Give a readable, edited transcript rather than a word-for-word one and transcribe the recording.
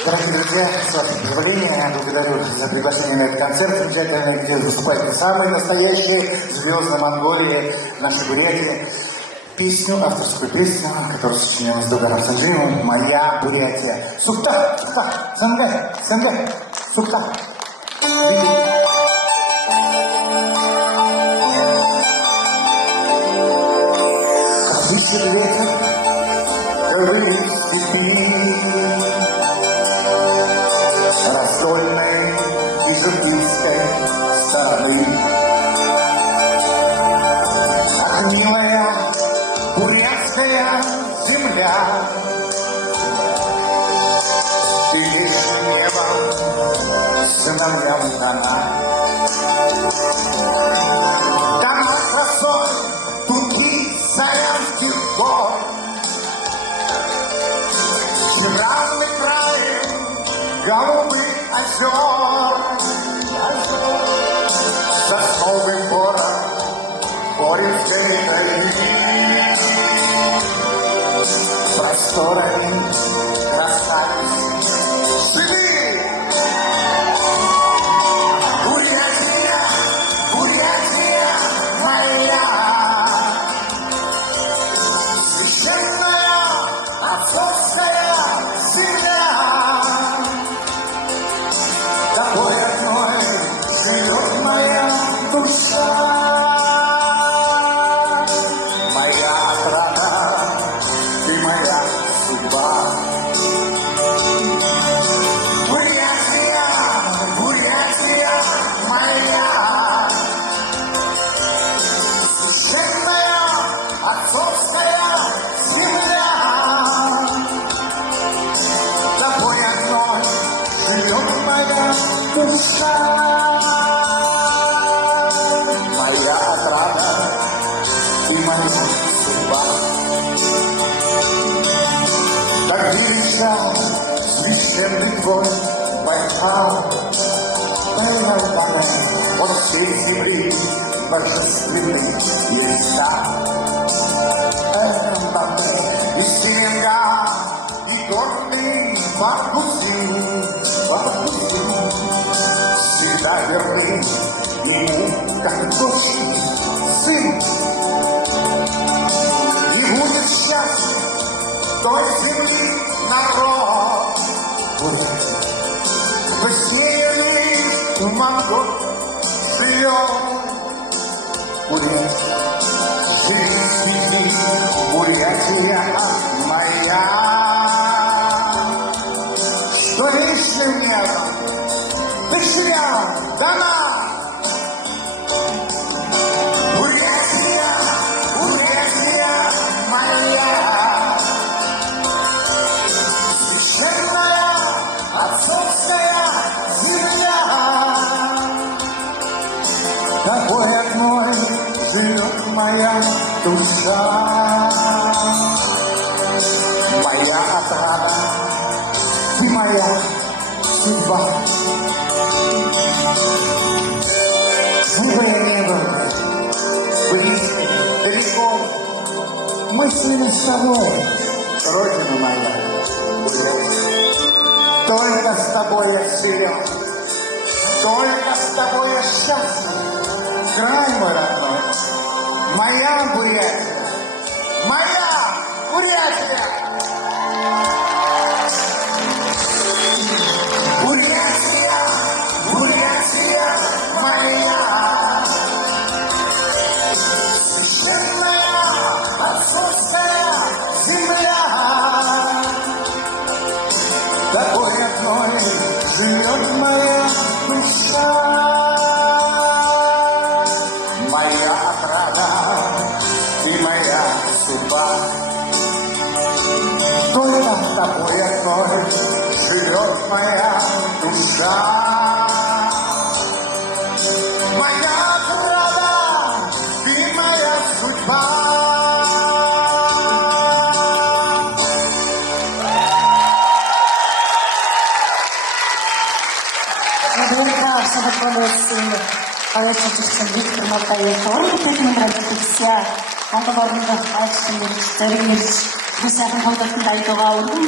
Дорогие друзья, с вашего позволения, я благодарю за приглашение на этот концерт замечательный, где выступают самые настоящие звезды Монголии, наши буряти. Песню, авторскую песню, которую сочинил с Дударом Санджиевым, «Моя Бурятия». Сукта, сукта, сангай, сангай, сукта. Как высит ветер, горы степи, раздольной и журналистской стороны. Ах, милая бурятская земля, ты лишь небом сыновьям дана. Дана красой туки Саянских гор, Северный край голубых озер, сосновый город Боревской дали, просторами расстались живи. Бурятия, Бурятия моя, священная отцовская земля, такой одной живет моя душа. Душа, моя отрада и моя судьба. Так видится священный твой Байкал, от всей земли божественный листа. И снега, и горный Бакутин, всегда верны ему, как дочь, сын. Не будет счастья той земли народ. Посеяли в Монгол живет Бурятия. Живи, Бурятия моя, что лишним небом дочерям дана. Бурятия, Бурятия моя, священная отцовская земля, такой одной живет моя душа. Моя отрада и моя судьба. Живое небо, близко, далеко, мысленно с тобой, родина моя, только с тобой я силен, только с тобой я счастлив, край мой родной, моя Бурятия, моя Бурятия. Бурятия, Бурятия моя, священная отцовская земля, такой одной живет моя душа. Моя отрада и моя судьба, только с тобой одной живет моя душа. Моя отрада и моя судьба. Наверняка все такое қалайша Виктор Матаев. Орнатекінің радиосы Антабарында Айшын Еріштер Еріш. Бұл сәқін қалдықтың айтуға алдым.